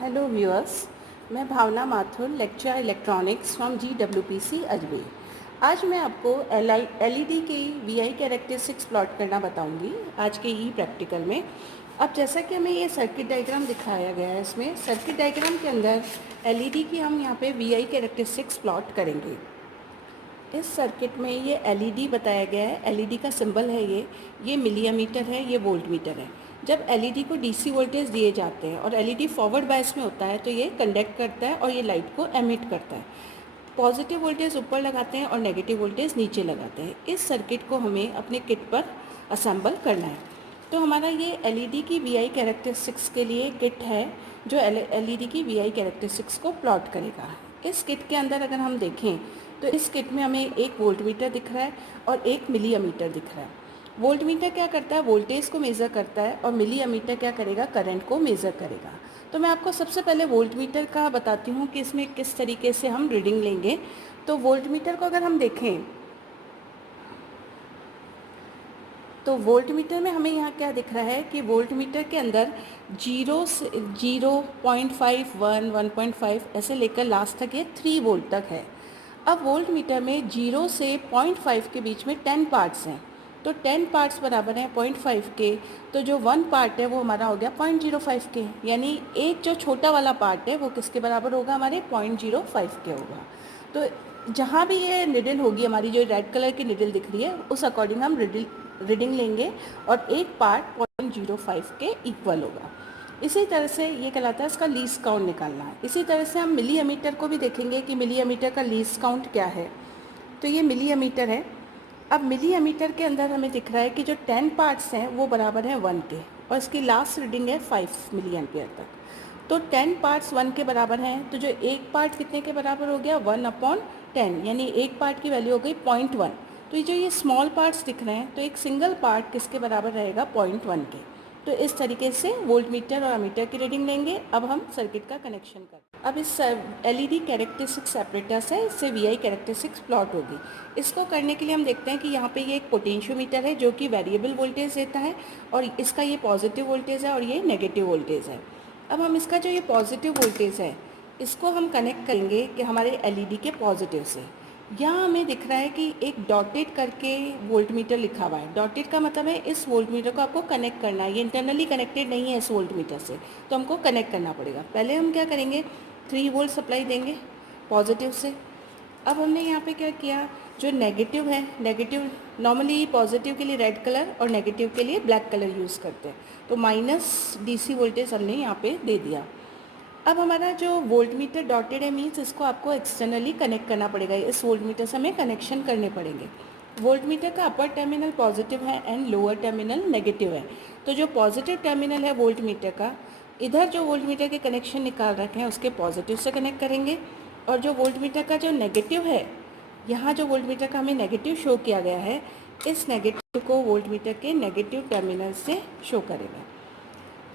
Hello viewers, मैं Bhavna Mathur, lecture electronics from GWPC Ajmer. आज मैं आपको एलईडी की वीआई कैरेक्टरिस्टिक्स प्लॉट करना बताऊंगी आज के ई प्रैक्टिकल में। अब जैसा कि हमें ये सर्किट डायग्राम दिखाया गया है, इसमें सर्किट डायग्राम के अंदर एलईडी की हम यहाँ पे वीआई कैरेक्टरिस्टिक्स प्लॉट करेंगे। इस सर्किट में ये एलईडी बताया गया है, एलईडी का सिंबल है ये मिलीमीटर है, ये वोल्ट मीटर है। जब एलईडी को डीसी वोल्टेज दिए जाते हैं और एलईडी फॉरवर्ड बायस में होता है तो ये कंडक्ट करता है और ये लाइट को एमिट करता है। पॉजिटिव वोल्टेज ऊपर लगाते हैं और नेगेटिव वोल्टेज नीचे लगाते हैं। इस सर्किट को हमें अपने किट पर असेंबल करना है। तो हमारा ये एलईडी की वीआई कैरेक्टरिस्टिक्स के लिए किट है जो एलईडी की वीआई कैरेक्टरिस्टिक्स को प्लॉट करेगा। इस किट के अंदर अगर हम देखें तो इस किट में हमें एक वोल्ट मीटर दिख रहा है और एक मिलीमीटर दिख रहा है। वोल्ट मीटर क्या करता है, वोल्टेज को मेज़र करता है, और मिलीमीटर क्या करेगा, करंट को मेज़र करेगा। तो मैं आपको सबसे पहले वोल्ट मीटर का बताती हूँ कि इसमें किस तरीके से हम रीडिंग लेंगे। तो वोल्ट मीटर को अगर हम देखें तो वोल्ट मीटर में हमें यहाँ क्या दिख रहा है कि वोल्ट मीटर के अंदर 0 से 0.5 1 1.5 ऐसे लेकर लास्ट तक ये 3 वोल्ट तक है। अब वोल्ट मीटर में 0 से 0.5 के बीच में 10 पार्ट्स हैं, तो 10 पार्ट्स बराबर हैं 0.5 के। तो जो 1 पार्ट है वो हमारा हो गया 0.05 के, यानी एक जो छोटा वाला पार्ट है वो किसके बराबर होगा, हमारे 0.05 के होगा। तो जहाँ भी ये निडल होगी, हमारी जो रेड कलर की निडल दिख रही है उस अकॉर्डिंग हम रीडिंग लेंगे और एक पार्ट 0.05 के इक्वल होगा। इसी तरह से ये कहलाता है इसका लीस्ट काउंट निकालना है। इसी तरह से हम मिलीमीटर को भी देखेंगे कि मिलीमीटर का लीस्ट काउंट क्या है। तो ये मिलीमीटर है। अब मिलीमीटर के अंदर हमें दिख रहा है कि जो 10 पार्ट्स हैं वो बराबर हैं 1 के, और इसकी लास्ट रीडिंग है 5 मिली एम्पियर तक। तो 10 पार्ट्स 1 के बराबर हैं, तो जो एक पार्ट कितने के बराबर हो गया, 1/10, यानी एक पार्ट की वैल्यू हो गई 0.1। तो ये जो ये स्मॉल पार्ट्स दिख रहे हैं, तो एक सिंगल पार्ट किसके बराबर रहेगा, 0.1 के। तो इस तरीके से वोल्ट मीटर और अमीटर की रीडिंग लेंगे। अब हम सर्किट का कनेक्शन करें। अब इस एलईडी कैरेक्टरिस्टिक्स सेपरेटर्स है, इससे वीआई कैरेक्टरिस्टिक्स प्लॉट होगी। इसको करने के लिए हम देखते हैं कि यहाँ पे ये एक पोटेंशियोमीटर है जो कि वेरिएबल वोल्टेज देता है, और इसका ये पॉजिटिव वोल्टेज है और ये नेगेटिव वोल्टेज है। अब हम इसका जो ये पॉजिटिव वोल्टेज है इसको हम कनेक्ट करेंगे कि हमारे एलईडी के पॉजिटिव से। यहाँ हमें दिख रहा है कि एक डॉटेड करके वोल्ट मीटर लिखा हुआ है। डॉटेड का मतलब है इस वोल्ट मीटर को आपको कनेक्ट करना है, ये इंटरनली कनेक्टेड नहीं है इस वोल्ट मीटर से, तो हमको कनेक्ट करना पड़ेगा। पहले हम क्या करेंगे, 3 वोल्ट सप्लाई देंगे पॉजिटिव से। अब हमने यहाँ पे क्या किया, जो नेगेटिव है, नेगेटिव नॉर्मली पॉजिटिव के लिए रेड कलर और नेगेटिव के लिए ब्लैक कलर यूज़ करते हैं, तो माइनस डीसी वोल्टेज हमने यहाँ पे दे दिया। अब हमारा जो वोल्ट मीटर डॉटेड है मीन्स इसको आपको एक्सटर्नली कनेक्ट करना पड़ेगा, इस वोल्ट मीटर से हमें कनेक्शन करने पड़ेंगे। वोल्ट मीटर का अपर टर्मिनल पॉजिटिव है एंड लोअर टर्मिनल नेगेटिव है। तो जो पॉजिटिव टर्मिनल है वोल्ट मीटर का, इधर जो वोल्ट मीटर के कनेक्शन निकाल रखे हैं उसके पॉजिटिव से कनेक्ट करेंगे, और जो वोल्ट मीटर का जो नेगेटिव है, यहाँ जो वोल्ट मीटर का हमें नेगेटिव शो किया गया है, इस नेगेटिव को वोल्ट मीटर के नेगेटिव टर्मिनल से शो करेगा।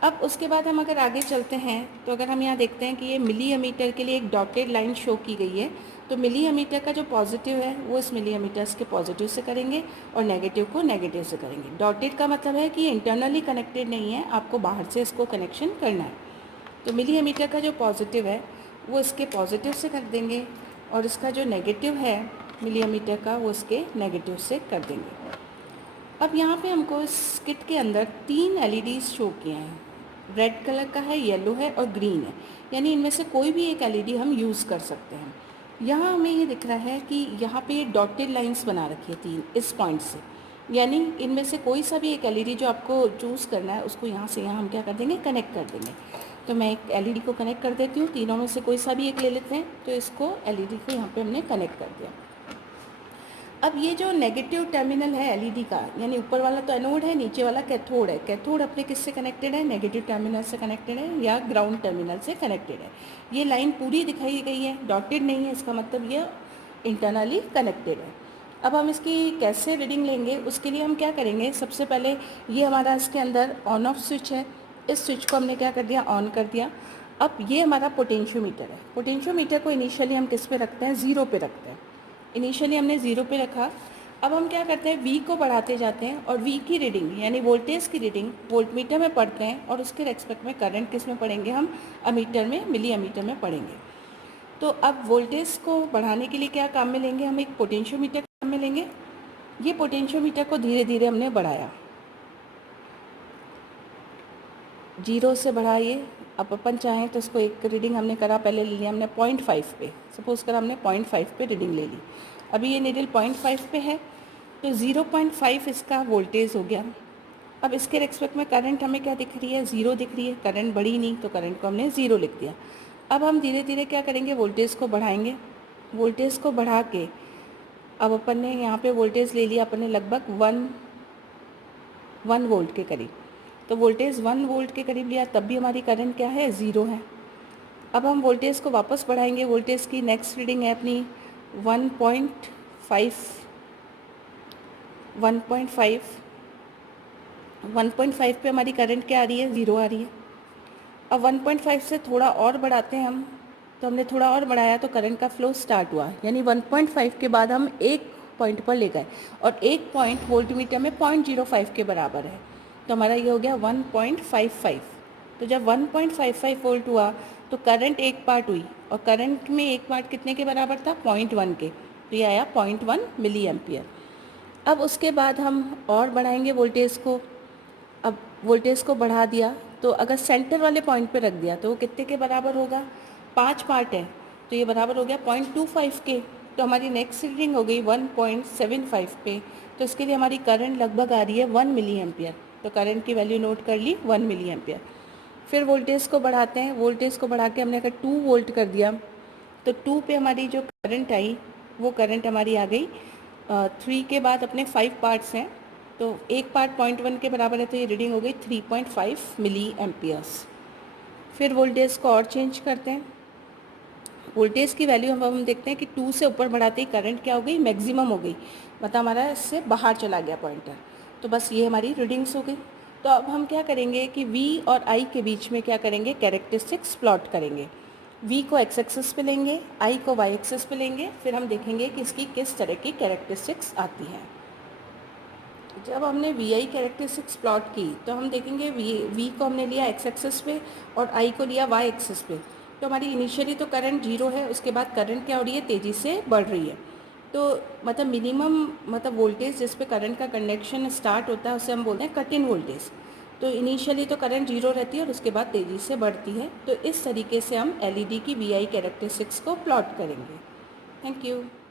अब उसके बाद हम अगर आगे चलते हैं तो अगर हम यहाँ देखते हैं कि ये मिलीमीटर के लिए एक डॉटेड लाइन शो की गई है, तो मिलीमीटर का जो पॉजिटिव है वो इस मिलीमीटर्स के पॉजिटिव से करेंगे और नेगेटिव को नेगेटिव से करेंगे। डॉटेड का मतलब है कि ये इंटरनली कनेक्टेड नहीं है, आपको बाहर से इसको कनेक्शन करना है। तो मिलीमीटर का जो पॉजिटिव है वो इसके पॉजिटिव से कर देंगे, और इसका जो नेगेटिव है मिलीमीटर का वो इसके नेगेटिव से कर देंगे। अब यहाँ पे हमको इस किट के अंदर 3 एलईडीज़ शो किए हैं, रेड कलर का है, येलो है और ग्रीन है, यानी इनमें से कोई भी एक एलईडी हम यूज़ कर सकते हैं। यहाँ हमें ये दिख रहा है कि यहाँ पे डॉटेड लाइंस बना रखी है 3 इस पॉइंट से, यानी इनमें से कोई सा भी एक एलईडी जो आपको चूज़ करना है उसको यहाँ से यहाँ हम क्या कर देंगे, कनेक्ट कर देंगे। तो मैं एक एलईडी को कनेक्ट कर देती हूँ, तीनों में से कोई सा भी एक ले लेते हैं। तो इसको एलईडी को यहाँ पर हमने कनेक्ट कर दिया। अब ये जो नेगेटिव टर्मिनल है एलईडी का, यानी ऊपर वाला तो एनोड है, नीचे वाला कैथोड है। कैथोड अपने किससे कनेक्टेड है, नेगेटिव टर्मिनल से कनेक्टेड है या ग्राउंड टर्मिनल से कनेक्टेड है। ये लाइन पूरी दिखाई गई है, डॉटेड नहीं है, इसका मतलब ये इंटरनली कनेक्टेड है। अब हम इसकी कैसे रीडिंग लेंगे, उसके लिए हम क्या करेंगे, सबसे पहले ये हमारा इसके अंदर ऑन ऑफ स्विच है, इस स्विच को हमने क्या कर दिया, ऑन कर दिया। अब ये हमारा पोटेंशियोमीटर है। पोटेंशियोमीटर को इनिशियली हम किस पे रखते हैं, 0 पे रखते हैं। इनिशियली हमने 0 पे रखा। अब हम क्या करते हैं, V को बढ़ाते जाते हैं और V की रीडिंग यानी वोल्टेज की रीडिंग वोल्टमीटर में पढ़ते हैं और उसके रेस्पेक्ट में करंट किस में पढ़ेंगे, हम अमीटर में, मिली अमीटर में पढ़ेंगे। तो अब वोल्टेज को बढ़ाने के लिए क्या काम में लेंगे, हम एक पोटेंशियोमीटर काम में लेंगे। ये पोटेंशियोमीटर को धीरे धीरे हमने बढ़ाया, 0 से बढ़ाइए। अब अपन चाहें तो इसको एक रीडिंग हमने करा, पहले ले लिया हमने 0.5 पे, सपोज़ करा हमने 0.5 पे रीडिंग ले ली। अभी ये नीडल 0.5 पे है, तो 0.5 इसका वोल्टेज हो गया। अब इसके रेस्पेक्ट में करंट हमें क्या दिख रही है, 0 दिख रही है, करंट बढ़ी नहीं तो करंट को हमने 0 लिख दिया। अब हम धीरे धीरे क्या करेंगे, वोल्टेज को बढ़ाएंगे। वोल्टेज को बढ़ा के अब अपन ने यहाँ पे वोल्टेज ले लिया अपन ने लगभग 1 वोल्ट के करीब। तो वोल्टेज 1 वोल्ट के करीब लिया, तब भी हमारी करंट क्या है, 0 है। अब हम वोल्टेज को वापस बढ़ाएंगे। वोल्टेज की नेक्स्ट रीडिंग है अपनी 1.5 पे हमारी करंट क्या आ रही है, 0 आ रही है। अब 1.5 से थोड़ा और बढ़ाते हैं हम, तो हमने थोड़ा और बढ़ाया तो करंट का फ्लो स्टार्ट हुआ, यानी 1.5 के बाद हम एक पॉइंट पर ले गए और एक पॉइंट वोल्टमीटर में 0.05 के बराबर है, तो हमारा ये हो गया 1.55। तो जब 1.55 वोल्ट हुआ तो करंट एक पार्ट हुई और करंट में एक पार्ट कितने के बराबर था, 0.1 के, तो ये आया 0.1 मिली एम्पियर। अब उसके बाद हम और बढ़ाएंगे वोल्टेज को। अब वोल्टेज को बढ़ा दिया तो अगर सेंटर वाले पॉइंट पे रख दिया तो वो कितने के बराबर होगा, 5 पार्ट है तो ये बराबर हो गया 0.25 के। तो हमारी नेक्स्ट रीडिंग हो गई 1.75 पे, तो इसके लिए हमारी करंट लगभग आ रही है 1 मिली एम्पियर। तो करंट की वैल्यू नोट कर ली, 1 मिली एम्पियर। फिर वोल्टेज को बढ़ाते हैं। वोल्टेज को बढ़ा के हमने अगर 2 वोल्ट कर दिया तो 2 पे हमारी जो करंट आई वो करंट हमारी आ गई 3 के बाद अपने 5 पार्ट्स हैं, तो एक पार्ट 0.1 के बराबर है, तो ये रीडिंग हो गई 3.5 मिली एम्पियर्स। फिर वोल्टेज को और चेंज करते हैं। वोल्टेज की वैल्यू हम देखते हैं कि 2 से ऊपर बढ़ाते ही करंट क्या हो गई, मैक्सिमम हो गई, मतलब हमारा इससे बाहर चला गया पॉइंटर। तो बस ये हमारी रीडिंग्स हो गई। तो अब हम क्या करेंगे कि V और I के बीच में क्या करेंगे, कैरेक्टरिस्टिक्स प्लॉट करेंगे। V को x एक्सिस पे लेंगे, I को y एक्सिस पे लेंगे, फिर हम देखेंगे कि इसकी किस तरह की कैरेक्टरिस्टिक्स आती हैं। जब हमने वी आई कैरेक्टरिस्टिक्स प्लॉट की तो हम देखेंगे वी को हमने लिया एक्स एक्सिस पे और आई को लिया वाई एक्सिस पे। तो हमारी इनिशियली तो करंट 0 है, उसके बाद करंट क्या हो रही है, तेज़ी से बढ़ रही है। तो मतलब मिनिमम मतलब वोल्टेज जिस पे करंट का कंडक्शन स्टार्ट होता है उसे हम बोलते हैं कट इन वोल्टेज। तो इनिशियली तो करंट 0 रहती है और उसके बाद तेज़ी से बढ़ती है। तो इस तरीके से हम एलईडी की वी आई कैरेक्टरिस्टिक्स को प्लॉट करेंगे। Thank you.